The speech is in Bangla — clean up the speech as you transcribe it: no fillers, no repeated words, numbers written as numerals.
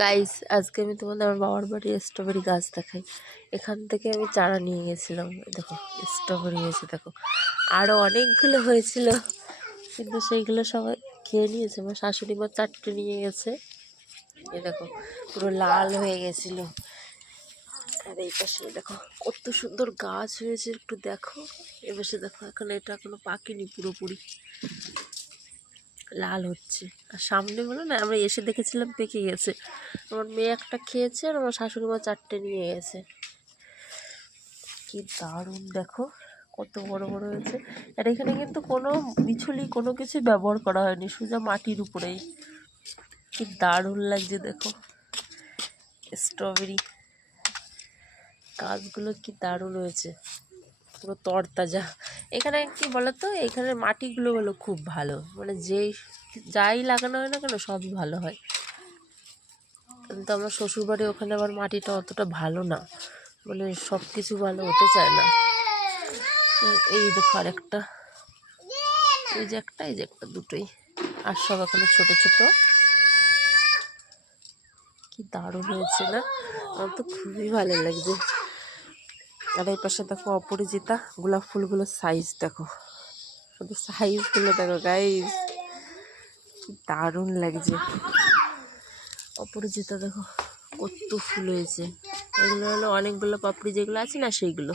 গাইস, আজকে আমি তোমাদের আমার বাবার বাড়ির স্ট্রবেরি গাছ দেখাই। এখান থেকে আমি চারা নিয়ে গেছিলাম। দেখো স্ট্রবেরি হয়েছে, দেখো আরও অনেকগুলো হয়েছিল, কিন্তু সেইগুলো সবাই খেয়ে নিয়েছে। আমার শাশুড়ি মা 4টে নিয়ে গেছে। এ দেখো পুরো লাল হয়ে গেছিল। আর এই পাশে দেখো কত সুন্দর গাছ হয়েছে, একটু দেখো। এ পাশে দেখো এখন এটা এখনো পাকেনি পুরোপুরি, লাল হচ্ছে। আর সামনে বলো না, আমরা এসে দেখেছিলাম পেকে গেছে। আমার মেয়ে একটা খেয়েছে আর আমার শাশুড়ি মা 4টে নিয়ে গেছে। কি দারুণ দেখো, কত বড় বড় হয়েছে। আর এখানে কিন্তু কোনো বিছুলি কোনো কিছু ব্যবহার করা হয়নি, সোজা মাটির উপরেই। কি দারুণ লাগছে দেখো স্ট্রবেরি গাছগুলো, কি দারুণ হয়েছে, পুরো তরতাজা। এখানে কি বলতো, এখানে মাটিগুলো খুব ভালো, মানে যাই লাগানো হয় না কেন সবই ভালো হয়। কিন্তু আমার শ্বশুরবাড়ি ওখানে আবার মাটিটা অতটা ভালো না, মানে সব কিছু ভালো হতে চায় না। এই দেখো আরেকটা, এই যে একটা, এই যে একটা, দুটোই। আর সব এখানে ছোট ছোট। কি দারুণ হয়েছে না, আমার তো খুবই ভালো লাগছে। আর এই পাশে দেখো অপরাজিতা গোলাপ ফুলগুলোর সাইজ দেখো, শুধু সাইজগুলো দেখো গাইস, কি দারুণ লাগছে। অপরাজিতা দেখো কত ফুল হয়েছে। এগুলো হলো অনেকগুলো পাপড়ি যেগুলো আছে না, সেইগুলো।